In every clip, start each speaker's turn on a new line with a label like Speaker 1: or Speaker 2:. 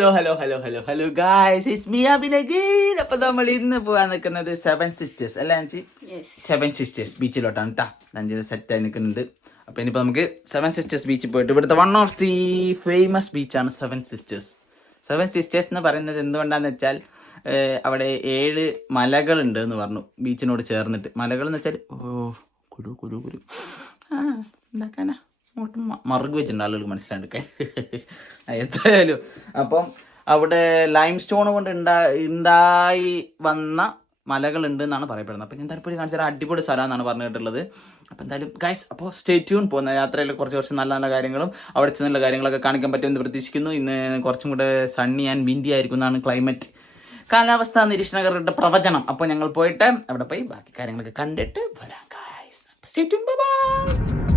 Speaker 1: Hello hello hello hello hello guys it's me അഭിനഗീൻ അപ്പൊ നമ്മൾ ഇന്ന് പോകാൻ നിൽക്കുന്നത് സെവൻ സിസ്റ്റേഴ്സ് അല്ലേ അഞ്ചി? സെവൻ സിസ്റ്റേഴ്സ് ബീച്ചിലോട്ടാണ് കേട്ടോ. അഞ്ച് സെറ്റായി നിൽക്കുന്നുണ്ട്. അപ്പൊ ഇനിയിപ്പോ നമുക്ക് സെവൻ സിസ്റ്റേഴ്സ് ബീച്ചിൽ പോയിട്ട് ഇവിടുത്തെ വൺ ഓഫ് ദി ഫേമസ് ബീച്ചാണ് സെവൻ സിസ്റ്റേഴ്സ് സെവൻ സിസ്റ്റേഴ്സ് എന്ന് പറയുന്നത് എന്തുകൊണ്ടാന്ന് വെച്ചാൽ അവിടെ ഏഴ് മലകളുണ്ട് എന്ന് പറഞ്ഞു ബീച്ചിനോട് ചേർന്നിട്ട്. മലകൾ എന്ന് വെച്ചാൽ ഓ കുരു കുരു കുരു. ആ എന്താക്കാനാ അങ്ങോട്ട് മറുകു വെച്ചിട്ടുണ്ട് ആളുകൾ മനസ്സിലാക്കാൻ. എന്തായാലും അപ്പം അവിടെ ലൈം സ്റ്റോൺ കൊണ്ട് ഉണ്ടാ ഉണ്ടായി വന്ന മലകളുണ്ട് എന്നാണ് പറയപ്പെടുന്നത്. അപ്പം ഞാൻ തലപ്പൊരു കാണിച്ചാൽ അടിപൊളി സ്ഥലമാണെന്നാണ് പറഞ്ഞു കേട്ടുള്ളത് അപ്പം എന്തായാലും ഗൈസ് അപ്പോൾ സ്റ്റേ ട്യൂൺ പോകുന്ന യാത്രയിൽ കുറച്ച് കുറച്ച് നല്ല നല്ല കാര്യങ്ങളും അവിടെ ചെന്നുള്ള കാര്യങ്ങളൊക്കെ കാണിക്കാൻ പറ്റുമെന്ന് പ്രതീക്ഷിക്കുന്നു. ഇന്ന് കുറച്ചും കൂടെ സണ്ണി ആൻഡ് വിൻഡി ആയിരിക്കും എന്നാണ് ക്ലൈമറ്റ് കാലാവസ്ഥാ നിരീക്ഷണകരുടെ പ്രവചനം. അപ്പോൾ ഞങ്ങൾ പോയിട്ട് അവിടെ പോയി ബാക്കി കാര്യങ്ങളൊക്കെ കണ്ടിട്ട് വരാം ഗൈസ് സ്റ്റേറ്റ്യൂൺ ബൈ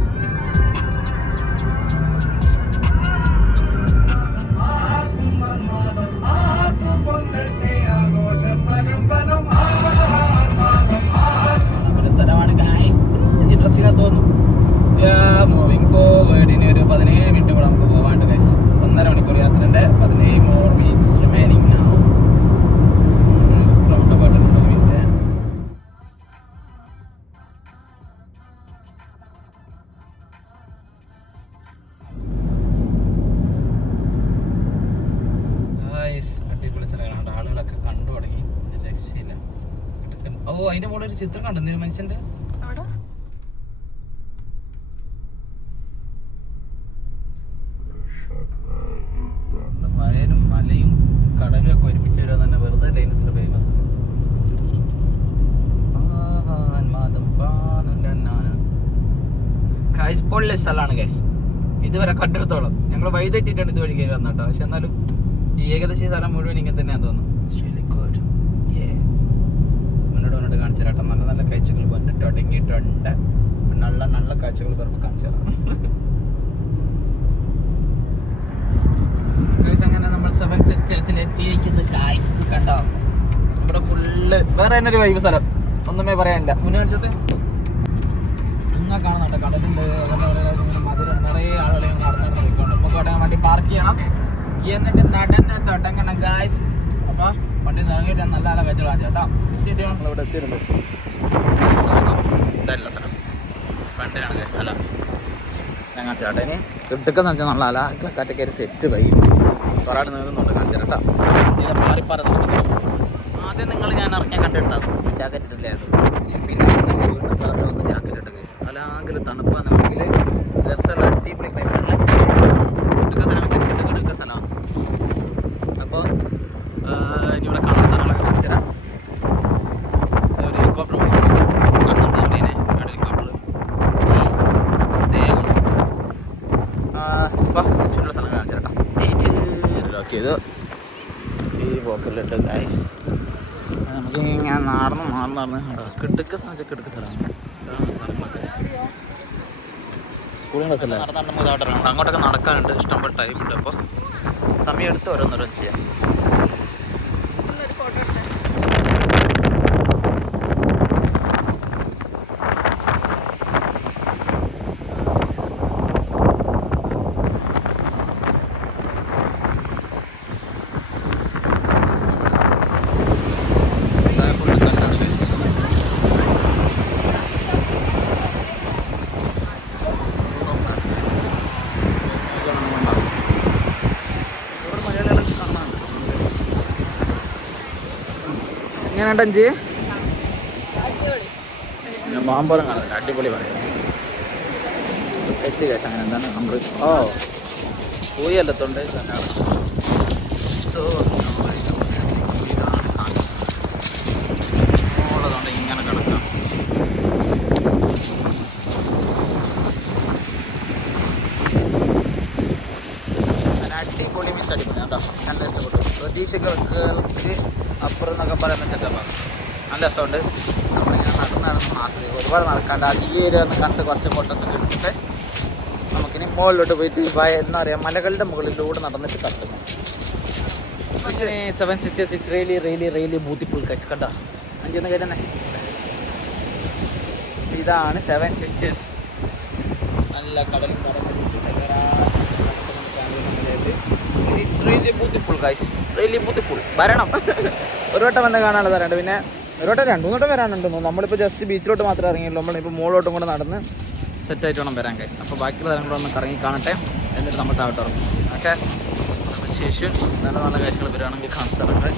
Speaker 1: ഓ അതിന്റെ മുകളിൽ ഒരു ചിത്രം കണ്ടെന്നു മനുഷ്യന്റെ? വയലും മലയും കടലും ഒക്കെ ഒരുമിച്ച് വരിക തന്നെ വെറുതെ ലൈൻ ഇത്ര ഫേമസ് പൊള്ളി സ്ഥലമാണ് ഗൈസ് ഇതുവരെ കണ്ടെടുത്തോളം. ഞങ്ങൾ വൈതെറ്റിട്ടാണ് ഇതുവഴി കയറി വന്നോട്ടോ കേട്ടോ. പക്ഷെ എന്നാലും ഈ ഏകദേശം സ്ഥലം മുഴുവൻ ഇങ്ങനെ തന്നെയാണ് തോന്നുന്നു. It's really good. Yeah. മുന്നോട്ട് മുന്നോട്ട് കാണിച്ചു നല്ല നല്ല കാഴ്ചകൾ വന്നിട്ട് തുടങ്ങിയിട്ടുണ്ട് നല്ല നല്ല കാഴ്ചകൾ വരുമ്പോൾ കാണിച്ചു തരാം അങ്ങനെ നമ്മൾ സെവൻ കണ്ടോ? വേറെ തന്നെ ഒരു വൈബ് സ്ഥലം. ഒന്നുമേ പറയാനില്ല. മുന്നേ കാണുന്നുണ്ട്? കടലുണ്ട് നിറയെ ആളുകളെ നടന്നു നടന്ന് നമുക്ക് പാർക്ക് ചെയ്യണം. എന്നിട്ട് നടന്ന് തുടങ്ങണം ഗായ്സ് അപ്പൊ വണ്ടി നിറങ്ങിയിട്ട് നല്ല നല്ല കേട്ടോ. നമ്മൾ ഇവിടെ എത്തിയിട്ടുണ്ട്. ഇതല്ല സ്ഥലം. ഫ്രണ്ടിലാണ് സ്ഥലം. ഞങ്ങൾ ഇനി കിട്ടുക്കെന്ന് വെച്ചാൽ നല്ല അല കാറ്റൊക്കെ ഒരു സെറ്റ് വൈകി കുറേ ആൾ നീങ്ങുന്നുണ്ട് കാണിച്ചു തരാം കേട്ടോ. ഇത് മാറിപ്പാറ ആദ്യം നിങ്ങൾ ഞാൻ ഇറങ്ങിയ കണ്ടിട്ടുണ്ടാവും ജാക്കറ്റ് ഇട്ടില്ലായിരുന്നു പക്ഷെ പിന്നെ നിങ്ങൾ വീണ്ടും വേറെ ഒന്ന് ജാക്കറ്റ് ഇട്ട് കഴിച്ചു. അലാങ്കിൽ തണുപ്പാന്ന് വെച്ചെങ്കിൽ രസമുള്ള അടിപൊളി ക്ലൈമറ്റുള്ള കിട്ടുക സ്ഥലം വെച്ചാൽ കിട്ടുക കിട്ടുക സ്ഥലമാണ് അപ്പോൾ ഇനി ഇവിടെ കാണുന്ന സ്ഥലങ്ങളൊക്കെ കാണിച്ചു തരാം ദേ ഒരു ഹെലികോപ്റ്റർ പോകുന്നുണ്ട് കാണുന്നുണ്ട് ഇവിടെ ഇതിനെ ഇവിടെ ഹെലികോപ്റ്റർ ചുള്ള സ്ഥലം കാണിച്ചു തരാം സ്റ്റേറ്റ് ലോക്ക് ചെയ്തു പോക്കലിട്ട് ഗൈസ് നമുക്ക് ഞാൻ നടന്ന് മാറി നടന്ന് കിടുക്ക സാധിച്ച കിടുക്ക സ്ഥലമാണ് നടന്ന് നടന്ന് നമുക്ക് അങ്ങോട്ടൊക്കെ നടക്കാനുണ്ട്. ഇഷ്ടംപോലെ ടൈം ഉണ്ട്. അപ്പോൾ സമയം എടുത്ത് ഓരോന്നോരോ ചെയ്യാം. എങ്ങനെയുണ്ട് അഞ്ച് മാമ്പഴം കാണുന്നില്ല അടിപൊളി പറയാം. എത്തി കേട്ടോ അങ്ങനെ എന്താണ് നമ്മൾ ഓ പൂയല്ലത്തുണ്ട് സോ ഉള്ളതുകൊണ്ട് ഇങ്ങനെ കിടക്കാം. അടിപൊളി മിസ് അടിപൊളി കേട്ടോ നല്ല ഇഷ്ടപ്പെട്ടു. പ്രതീക്ഷകൾക്ക് അപ്പുറം എന്നൊക്കെ പറയാൻ സെറ്റപ്പാണ് നല്ല രസമുണ്ട്. നമ്മളിങ്ങനെ നടന്ന് നടന്ന് ആസ്വദിക്കും ഒരുപാട് നടക്കാണ്ട് അത് ഈ ഏരിയ ഒന്ന് കണ്ട് കുറച്ച് ഫോട്ടോസ് ഒക്കെ എടുത്തിട്ട് നമുക്കിനി മുകളിലോട്ട് പോയിട്ട് എന്താ പറയുക മലകളുടെ മുകളിലൂടെ നടന്നിട്ട് കണ്ടു Seven Sisters is really really really beautiful കണ്ടോ? അഞ്ചൊന്ന് കയറ്റുന്നേ ഇതാണ് സെവൻ സിസ്റ്റേഴ്സ് നല്ല കടൽ കടൽ it's really beautiful guys really beautiful വരണം. ഒരു വട്ടം വന്ന് കാണാനുള്ള തരണ്ട് പിന്നെ ഒരു വട്ടം രണ്ട് മൂന്ന് വട്ടം വരാനുണ്ട് തോന്നുന്നു. നമ്മളിപ്പോൾ ജസ്റ്റ് ബീച്ചിലോട്ട് മാത്രമേ ഇറങ്ങിയുള്ളൂ. നമ്മളിപ്പോൾ മുകളിലോട്ടും കൂടെ നടന്ന് സെറ്റായിട്ട് വേണം വരാൻ ഗൈസ് അപ്പോൾ ബാക്കിയുള്ള സ്ഥലങ്ങൾ ഒന്ന് കറങ്ങി കാണട്ടെ. എന്നിട്ട് നമ്മൾ താഴോട്ട് ഇറങ്ങും. ഓക്കെ ശേഷം നല്ല നല്ല കാഴ്ചകൾ വരികയാണെങ്കിൽ സ്ഥലങ്ങൾ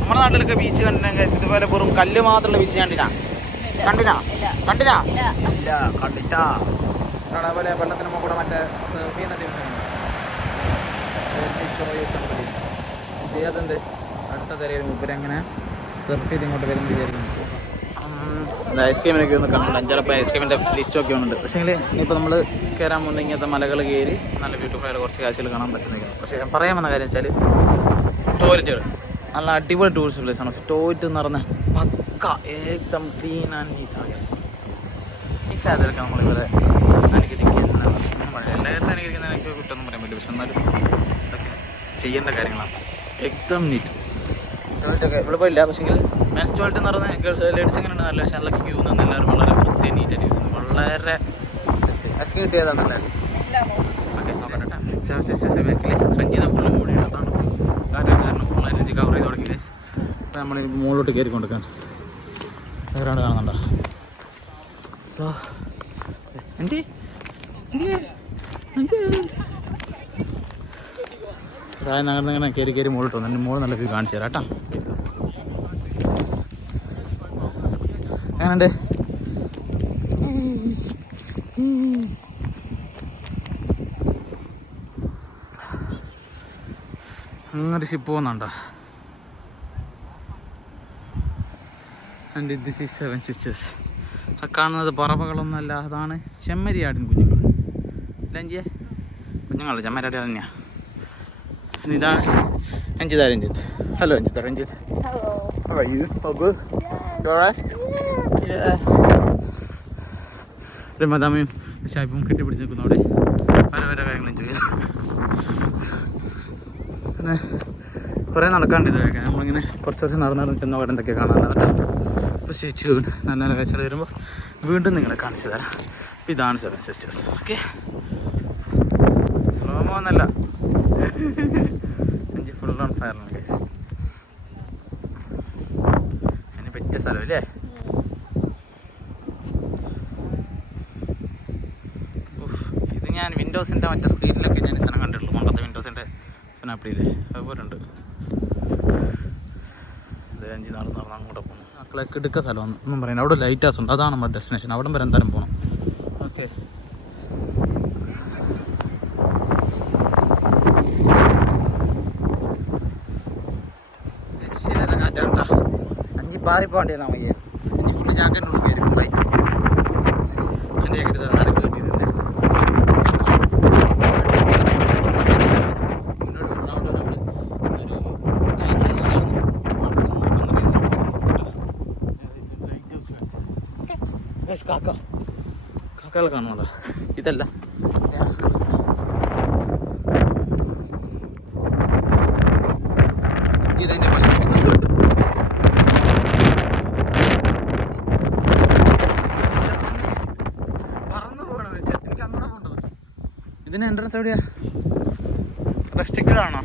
Speaker 1: നമ്മുടെ നാട്ടിലൊക്കെ ബീച്ച് കണ്ടിനാ ഗൈസ് ഇതുപോലെ വെറും കല്ല് മാത്രമുള്ള ബീച്ച് കണ്ടിനാ കണ്ടിനാ കണ്ടിനാ ഇല്ല. കണ്ടിട്ടാ. അതുപോലെ വെള്ളത്തിന് മുമ്പ് കൂടെ മറ്റേ ഉണ്ട്. ചെയ്യാത്തുണ്ട് അടുത്ത തിരയിൽ മുപ്പരങ്ങനെ സെർഫ് ചെയ്ത് ഇങ്ങോട്ട് വരുന്ന വിചാരിക്കുന്നു. ഐസ്ക്രീമിനൊക്കെ ഒന്ന് കാണുന്നുണ്ട് അഞ്ചാറപ്പം ഐസ്ക്രീമിന്റെ ലിസ്റ്റ് ഒക്കെ ഉണ്ട്. പക്ഷേ ഇനിയിപ്പോൾ നമ്മൾ കയറാൻ പോകുന്ന ഇങ്ങനത്തെ മലകൾ കയറി നല്ല ബ്യൂട്ടിഫുൾ ആയിട്ട് കുറച്ച് കാഴ്ചകൾ കാണാൻ പറ്റുന്നതാണ് പക്ഷേ ഞാൻ പറയാൻ വന്ന കാര്യം വെച്ചാൽ ടോയ്ലറ്റുകൾ നല്ല അടിപൊളി ടൂറിസ്റ്റ് പ്ലേസ് ആണ്. ടോയ്ലറ്റ് എന്ന് പറഞ്ഞാൽ പക്ക ഏകദം ക്ലീൻ ആൻഡ് നീറ്റ് ആണ്. ഈ നമ്മളിവിടെ എല്ലായിടത്തും അനുകരിക്കുന്ന എനിക്ക് കുറ്റമൊന്നും പറയാൻ പറ്റില്ല. പക്ഷെ എന്നാലും ചെയ്യേണ്ട കാര്യങ്ങളാണ്. എക്ദം നീറ്റ്. ടോയ്ലറ്റൊക്കെ ഇവിടെ പോയില്ല പക്ഷെങ്കിൽ മെൻസ് ടോയ്ലറ്റ് എന്ന് പറഞ്ഞാൽ ഗേൾസ് ലേഡീസ് എങ്ങനെ നല്ല പക്ഷേ നല്ല ക്യൂ നിന്ന്. എല്ലാവരും വളരെ വൃത്തി നീറ്റായിട്ട് യൂസ് ചെയ്യുന്നു. വളരെ അസുഖം കിട്ടിയതാണല്ലേ ഓക്കെ നോക്കട്ടെ സെവൻ സിസ്റ്റേഴ്സ് ബാക്കിൽ അഞ്ചിത ഫുള്ള് മൂടിയിട്ട് അതാണ് കാറ്റാൻ കാരണം. ഫുൾ അതിന് കവർ ചെയ്ത് തുടങ്ങി അപ്പോൾ നമ്മൾ മുകളിലോട്ട് കയറി കൊണ്ടിരിക്കുകയാണ് വേറെ കാണുന്നുണ്ടോ? സോ അഞ്ചി അഞ്ചി അഞ്ചി താഴെ നഗർന്ന് ഇങ്ങനെ കയറി കയറി മുകളിട്ട് വന്നു മുകളിൽ നല്ല വ്യൂ കാണിച്ചു തരാം കേട്ടോ. എങ്ങനെയുണ്ട്? ഷിപ്പ് പോകുന്നുണ്ടോ? And this is Seven Sisters ആ കാണുന്നത് പറവകളൊന്നുമല്ല അതാണ് ചെമ്മരിയാടിൻ കുഞ്ഞുങ്ങൾ. ലഞ്ചിയെ കുഞ്ഞുങ്ങളല്ല? ചെമ്മരിയാടി തന്നെയാണ് And ഇതാണ് Ranjitha Ranjith. Hello Ranjitha Ranjith. How are you? All good? You alright? Yeah. ഒരു മദാമയും ഷായിപ്പും കെട്ടിപ്പിടിച്ച് നിൽക്കുന്നു അവിടെ. പല പല കാര്യങ്ങളും ചെയ്യുന്നു. പിന്നെ കുറേ നടക്കാണ്ട് ഇതൊക്കെ നമ്മളിങ്ങനെ കുറച്ച് കുറച്ച് നടന്ന് നടന്ന് ചെന്ന അവിടെ എന്തൊക്കെ കാണാനുള്ളത് കേട്ടോ. അപ്പോൾ ചേച്ചി നല്ല നല്ല കാഴ്ചകൾ വരുമ്പോൾ വീണ്ടും നിങ്ങളെ കാണിച്ചു തരാം. ഇതാണ് സെവൻ സിസ്റ്റേഴ്സ് ഓക്കെ സ്ലോമോ എന്നല്ല എനിക്ക് ഫുൾ ഓൺ ഫയറാണ് ഗൈസ് അതിന് പറ്റിയ സ്ഥലമല്ലേ? ഉഫ്, ഇത് ഞാൻ വിൻഡോസിന്റെ മറ്റേ സ്ക്രീനിലൊക്കെ ഞാൻ സ്ഥലം കണ്ടിട്ടുള്ളൂ. മുമ്പത്തെ വിൻഡോസിന്റെ സ്നാപ്ഡിയില്ലേ അതുപോലെ ഉണ്ട്. അഞ്ച് നാളെ നടന്ന് അങ്ങോട്ട് പോകണം മക്കളൊക്കെ കിടുക്ക സ്ഥലമാണ് ഒന്നും പറയുന്നത് അവിടെ ലൈറ്റ് ഹൗസ് ഉണ്ട്. അതാണ് നമ്മുടെ ഡെസ്റ്റിനേഷൻ അവിടെ വരെ എന്തായാലും പോകണം ഓക്കെ രക്ഷയില്ലാത്ത കാറ്റാണ്ടാ അഞ്ചി പാറി പോകേണ്ടിയാണ് മയ്യ അഞ്ച് ഫുള്ള് ജാക്കറ്റിനുള്ളിൽ കയറി ഫുള്ളായി എന്റെ ജാക്കറ്റ് അടുത്ത് കാക്ക. കാണുന്നുണ്ടോ? ഇതല്ല. എൻട്രൻസ് എവിടെയാ? റെസ്ട്രിക്റ്റഡ് ആണോ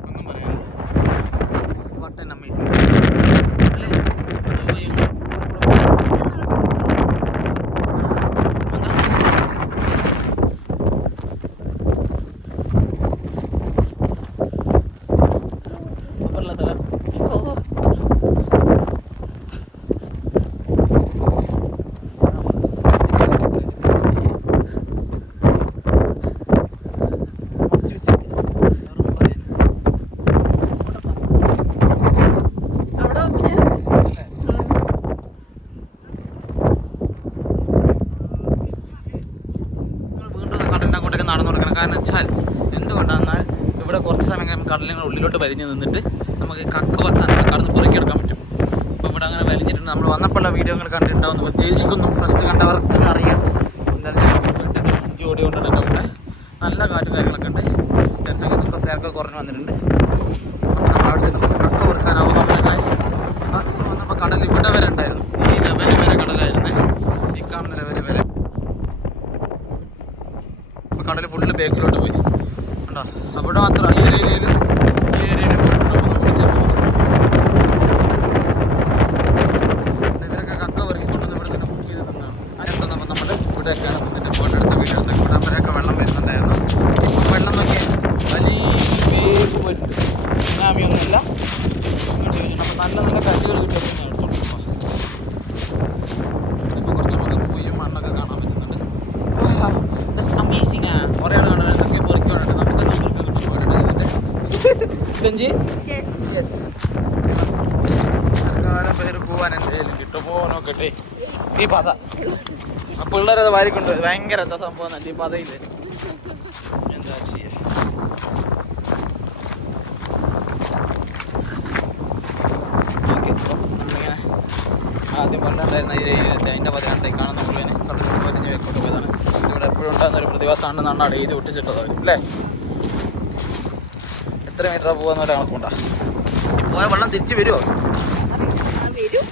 Speaker 1: ഒന്നും പറയാനില്ല വാട്ട് ആൻ അമേസിംഗ് അല്ലേ തല
Speaker 2: അവിടെ നോക്കിയാ
Speaker 1: കടലിന്റെ അങ്ങോട്ടേക്ക് നടന്നു കൊടുക്കണം. കാരണം വെച്ചാൽ എന്തുകൊണ്ടാണെന്നാൽ ഇവിടെ കുറച്ച് സമയം കഴിയുമ്പോൾ കടലിങ്ങനെ ഉള്ളിലോട്ട് വലിഞ്ഞ് നിന്നിട്ട് നമുക്ക് കക്ക സാധനങ്ങൾ കടന്ന് പൊറുക്കിയെടുക്കാൻ പറ്റും. അപ്പോൾ ഇവിടെ അങ്ങനെ വലിഞ്ഞിട്ടുണ്ട്. നമ്മൾ വന്നപ്പോഴുള്ള വീഡിയോകൾ കണ്ടിട്ടുണ്ടാവുന്നു പ്രത്യേകിച്ചിരിക്കുന്നു ഫസ്റ്റ് കണ്ടവർക്ക് അറിയാം. എന്തായാലും എന്റെ കൂടെ നല്ല കാറ്റും കാര്യങ്ങളൊക്കെ ഉണ്ട്. സമയത്ത് പ്രത്യേകം കുറഞ്ഞ് വന്നിട്ടുണ്ട്. നമ്മൾ അവിടെ ചെന്ന് കുറച്ച് കക്ക പെറുക്കാനാവും നമ്മൾ വന്നപ്പോൾ കടൽ ഇവിടെ വരെ দেড় কিলোটা നോക്കട്ടെ. ഈ പത. ആ പിള്ളേരത് വാരിക്കൊണ്ട് ഭയങ്കര എന്താ സംഭവം ഈ പതയിൽ എന്താ ചെയ്യാ? ആദ്യം പണ്ടുണ്ടായിരുന്ന ഈ ഏരിയയിലെത്തി അതിന്റെ പതിനെട്ട് കാണുന്ന മുഴുവൻ കടലിൽ വലിഞ്ഞ് വെക്കോട്ട് പോയതാണ്. ഇവിടെ എപ്പോഴും ഉണ്ടാകുന്ന ഒരു പ്രതിഭാസമാണെന്നാണ് അവിടെ എഴുതി ഒട്ടിച്ചിട്ടത് അവർ അല്ലേ? എത്ര മീറ്റർ പോകാന്ന് പോയ വെള്ളം തിരിച്ചു വരുമോ
Speaker 2: വരും.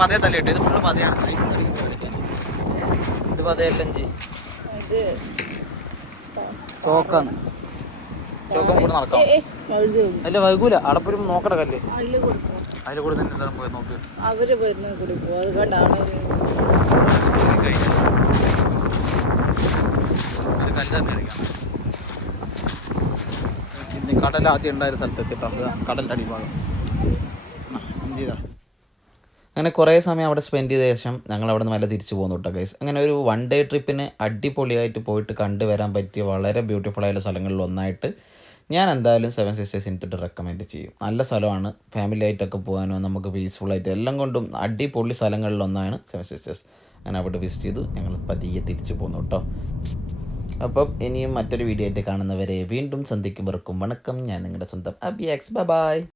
Speaker 1: അഞ്ചിനെ പതയെ തല്ലിട്ട് ഇത് ഫുള്ള് പതയാണ്. ഐസ് ഇത് പതയെല്ലാം ചെയ്യും ചോക്കാണ്. ചോക്കം കൂടെ നടക്കാം. അല്ല വൈകൂല. അടപ്പൊരു നോക്കട കല്ല്. അതിൽ കൂടെ തന്നെ എല്ലാവരും പോയി നോക്കി.
Speaker 2: അവർ വരുന്ന കൂടി പോകും
Speaker 1: ഒരു കല്ല് തന്നെ അടിക്കാം. കടൽ ആദ്യം ഉണ്ടായിരുന്ന സ്ഥലത്ത് എത്തിയിട്ടാണ്. അതാ കടലിന്റെ അടിഭാഗം. എന്ത് ചെയ്താ? അങ്ങനെ കുറേ സമയം അവിടെ സ്പെൻഡ് ചെയ്ത ശേഷം ഞങ്ങൾ അവിടെ നിന്ന് നല്ല തിരിച്ചു പോകുന്നു കേട്ടോ ഗൈസ് അങ്ങനെ ഒരു വൺ ഡേ ട്രിപ്പിന് അടിപൊളിയായിട്ട് പോയിട്ട് കണ്ടുവരാൻ പറ്റിയ വളരെ ബ്യൂട്ടിഫുൾ ആയിട്ടുള്ള സ്ഥലങ്ങളിൽ ഒന്നായിട്ട് ഞാൻ എന്തായാലും സെവൻ സിസ്റ്റേഴ്സ് ഇന്റിട്ട് റെക്കമെൻഡ് ചെയ്യും. നല്ല സ്ഥലമാണ്. ഫാമിലി ആയിട്ടൊക്കെ പോകാനോ നമുക്ക് പീസ്ഫുൾ ആയിട്ട് എല്ലാം കൊണ്ടും അടിപൊളി സ്ഥലങ്ങളിൽ ഒന്നാണ് സെവൻ സിസ്റ്റേഴ്സ് അങ്ങനെ അവിടെ വിസിറ്റ് ചെയ്തു. ഞങ്ങൾ പതിയെ തിരിച്ചു പോന്നു കേട്ടോ അപ്പം ഇനിയും മറ്റൊരു വീഡിയോ ആയിട്ട് കാണുന്നവരെ വീണ്ടും സന്ധിക്കുമ്പോഴേക്കും വണക്കം. ഞാൻ നിങ്ങളുടെ സ്വന്തം അബിയാക്സ് ബൈ